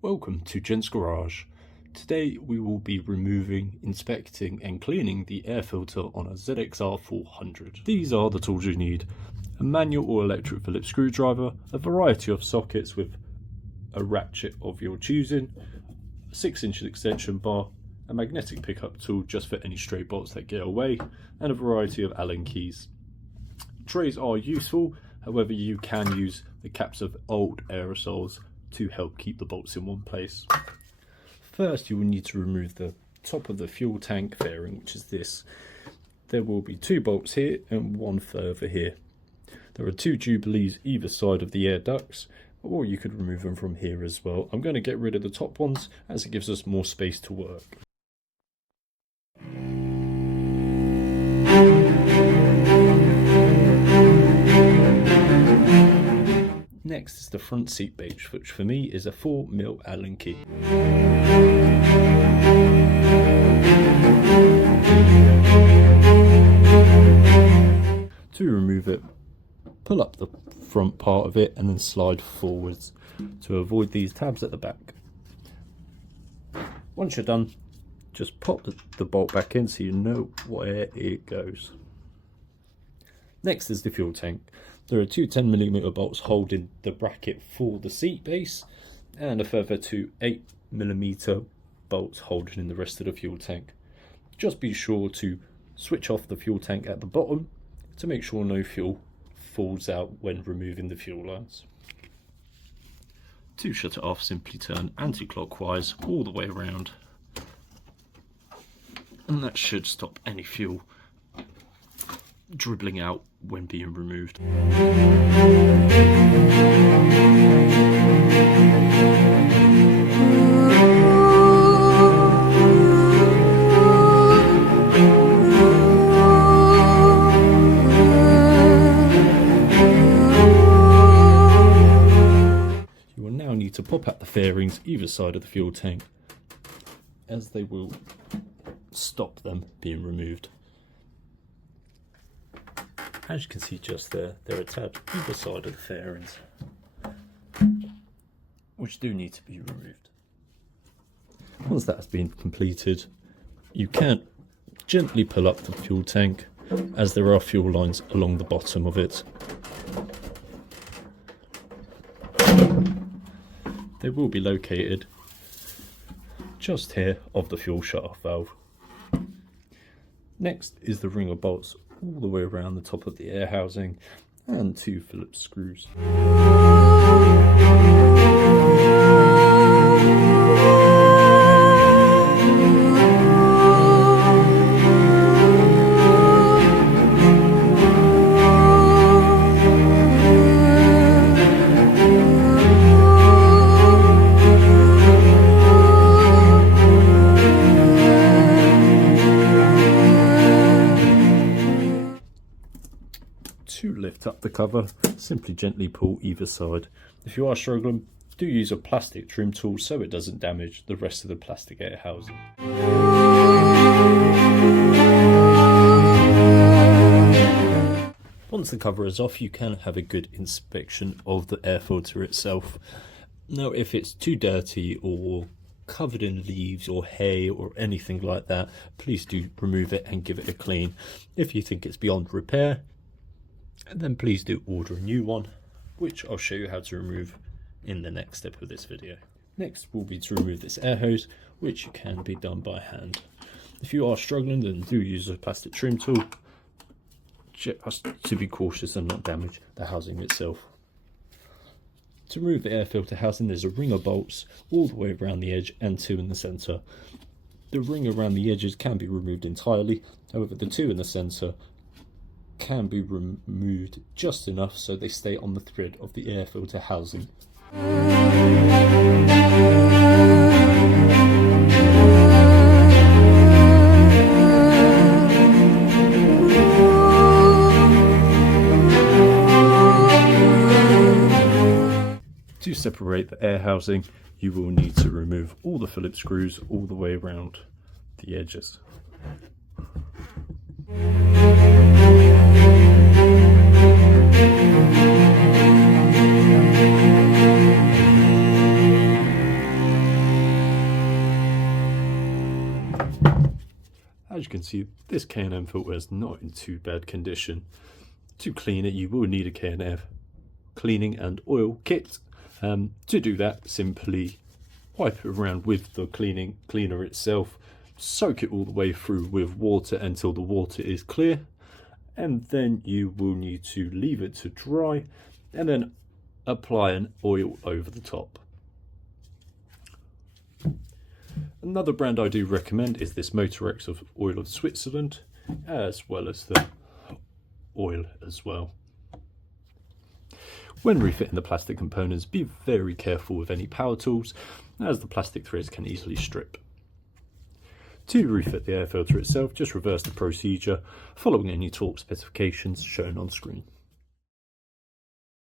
Welcome to Gents Garage. Today we will be removing, inspecting and cleaning the air filter on a ZXR 400. These are the tools you need: a manual or electric Phillips screwdriver, a variety of sockets with a ratchet of your choosing, a 6-inch extension bar, a magnetic pickup tool just for any stray bolts that get away, and a variety of Allen keys. Trays are useful, however you can use the caps of old aerosols to help keep the bolts in one place. First you will need to remove the top of the fuel tank fairing, which is this. There will be 2 bolts here and 1 further here. There are 2 jubilees either side of the air ducts, or you could remove them from here as well. I'm going to get rid of the top ones as it gives us more space to work. Next is the front seat base, which for me is a 4mm Allen key. To remove it, pull up the front part of it and then slide forwards to avoid these tabs at the back. Once you're done, just pop the bolt back in so you know where it goes. Next is the fuel tank. There are 2 10mm bolts holding the bracket for the seat base, and a further 2 8mm bolts holding in the rest of the fuel tank. Just be sure to switch off the fuel tank at the bottom to make sure no fuel falls out when removing the fuel lines. To shut it off, simply turn anti-clockwise all the way around, and that should stop any fuel dribbling out when being removed. You will now need to pop out the fairings either side of the fuel tank, as they will stop them being removed. As you can see just there are tabs either side of the fairings, which do need to be removed. Once that has been completed, you can gently pull up the fuel tank, as there are fuel lines along the bottom of it. They will be located just here of the fuel shut-off valve. Next is the ring of bolts all the way around the top of the air housing and 2 Phillips screws. To lift up the cover, simply gently pull either side. If you are struggling, do use a plastic trim tool so it doesn't damage the rest of the plastic air housing. Once the cover is off, you can have a good inspection of the air filter itself. Now, if it's too dirty or covered in leaves or hay or anything like that, please do remove it and give it a clean. If you think it's beyond repair, and then please do order a new one, which I'll show you how to remove in the next step of this video. Next will be to remove this air hose, which can be done by hand. If you are struggling, then do use a plastic trim tool, just to be cautious and not damage the housing itself. To remove the air filter housing, there's a ring of bolts all the way around the edge and 2 in the centre. The ring around the edges can be removed entirely, however the 2 in the centre can be removed just enough so they stay on the thread of the air filter housing. To separate the air housing, you will need to remove all the Phillips screws all the way around the edges. As you can see, this K&N filter is not in too bad condition. To clean it, you will need a K&N cleaning and oil kit. To do that, simply wipe it around with the cleaner itself, soak it all the way through with water until the water is clear, and then you will need to leave it to dry and then apply an oil over the top. Another brand I do recommend is this Motorex of Oil of Switzerland, as well as the oil as well. When refitting the plastic components, be very careful with any power tools, as the plastic threads can easily strip. To refit the air filter itself, just reverse the procedure, following any torque specifications shown on screen.